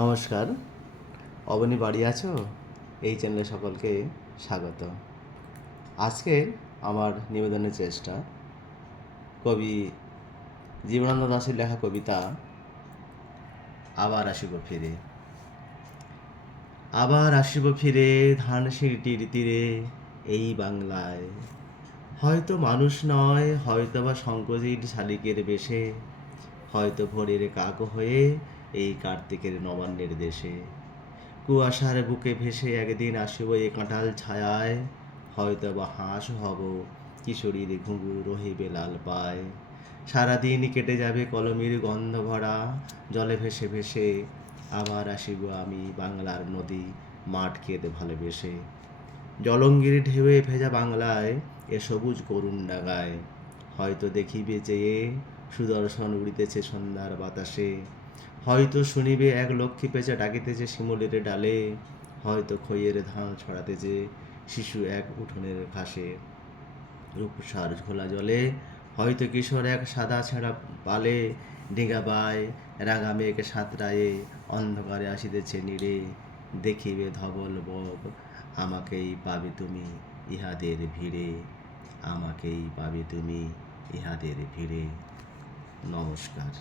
নমস্কার। অবনী বাড়ি আছো? এই চ্যানেলে সকলকে স্বাগত। আজকে আমার নিবেদনের চেষ্টা কবি জীবনানন্দ দাশের লেখা কবিতা আবার আসিব ফিরে। আবার আসিব ফিরে ধানসিঁড়িটির তীরে এই বাংলায়, হয়তো মানুষ নয়, হয়তো বা সংকোচিত শালিকের বেশে, হয়তো ভোরের কাক হয়ে এই কার্তিকের নবান্নের দেশে। কুয়াশার বুকে ভেসে একদিন আসিব এ কাঁঠাল ছায়ায়, হয়তো বা হাঁস হব কিশোরীর ঘুঙুর রহিবে লাল পায়। সারাদিন কেটে যাবে কলমের গন্ধ ভরা জলে ভেসে ভেসে, আবার আসিব আমি বাংলার নদী মাঠ কেটে ভালোবেসে। জলঙ্গির ঢেউয়ে ভেজা বাংলায় এ সবুজ করুণ ডাগায়, হয়তো দেখিবে চেয়ে সুদর্শন উড়িতেছে সন্ধ্যার বাতাসে, হয়তো শুনিবে এক লক্ষ্মী পেঁচা ডাকিতেছে শিমুলের ডালে, হয়তো খইয়ের ধান ছড়াতেছে শিশু এক উঠোনের ঘাসে। রূপসার ঝোলা জলে হয়তো কিশোর এক সাদা ছেঁড়া পালে, ডিঙা বায় রাঙা মেঘ সাঁতরায়ে অন্ধকারে আসিতেছে নীড়ে। দেখিবে ধবল বব আমাকেই পাবে তুমি ইহাদের ভিড়ে, আমাকেই পাবে তুমি ইহাদের ভিড়ে। নমস্কার।